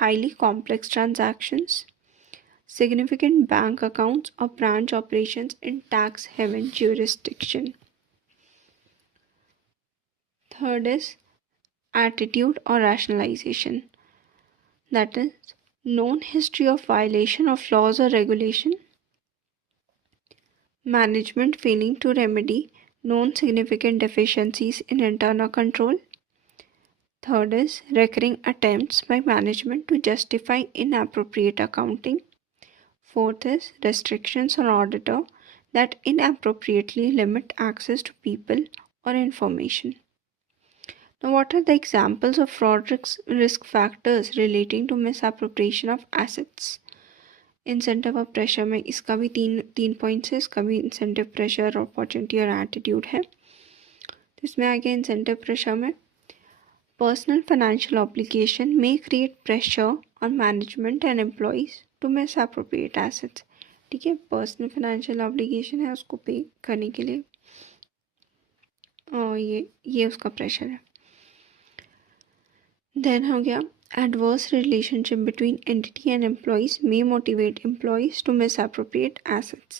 highly complex transactions, significant bank accounts, or branch operations in tax haven jurisdiction. Third is attitude or rationalization, that is, known history of violation of laws or regulation, management failing to remedy known significant deficiencies in internal control. Third is recurring attempts by management to justify inappropriate accounting. Fourth is restrictions on auditor that inappropriately limit access to people or information. Now, what are the examples of fraud risk factors relating to misappropriation of assets? Incentive और pressure में इसका भी तीन points है, इसका भी incentive pressure opportunity और attitude है. तो इसमें आ गया इंसेंटिव प्रेशर में personal financial obligation may create pressure on management and employees to misappropriate assets. ठीक है, पर्सनल फाइनेंशियल ऑब्लिगेशन है, उसको पे करने के लिए और ये उसका प्रेशर है. देन हो गया adverse relationship between entity and employees may motivate employees to misappropriate assets.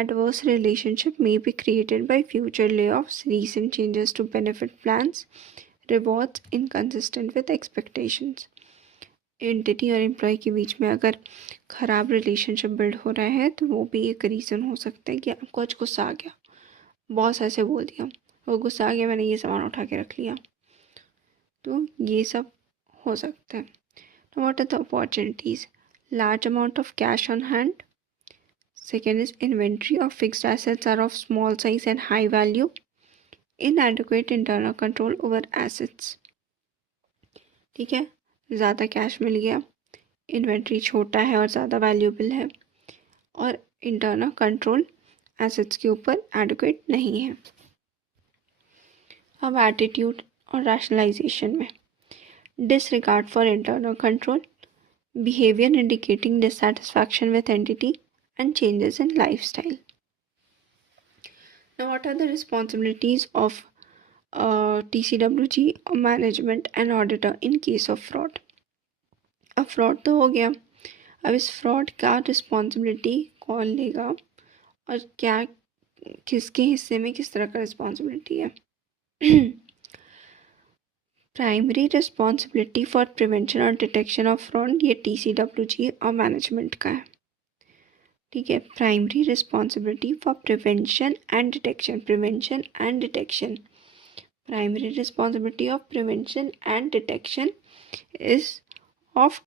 Adverse relationship may be created by future layoffs, recent changes to benefit plans, rewards inconsistent with expectations. Entity और employ के बीच में अगर ख़राब relationship build हो रहा है तो वो भी एक रीज़न हो सकता है कि आपको आज गुस्सा आ गया, बॉस ऐसे बोल दिया, वो गुस्सा आ गया, मैंने ये सामान उठा के रख लिया, तो ये सब हो सकता है. Now, what are the opportunities? Large amount of cash on hand. Second is inventory of fixed assets are of small size and high value. Inadequate internal control over assets. ठीक है, ज़्यादा कैश मिल गया, इन्वेंट्री छोटा है और ज़्यादा valuable है, और इंटरनल कंट्रोल एसेट्स के ऊपर एडिक्वेट नहीं है. अब एटीट्यूड और रैशनलाइजेशन में disregard for internal control, behavior indicating dissatisfaction with entity, and changes in lifestyle. Now, what are the responsibilities of TCWG management and auditor in case of fraud? अब fraud तो हो गया, अब इस फ्रॉड का responsibility कौन लेगा और क्या किसके हिस्से में किस तरह का रिस्पॉन्सिबिलिटी है. प्राइमरी रिस्पॉन्सिबिलिटी फॉर प्रिवेंशन और डिटेक्शन ऑफ फ्रॉड ये TCWG और मैनेजमेंट का है. ठीक है, primary responsibility for prevention and detection, primary responsibility of prevention and detection is of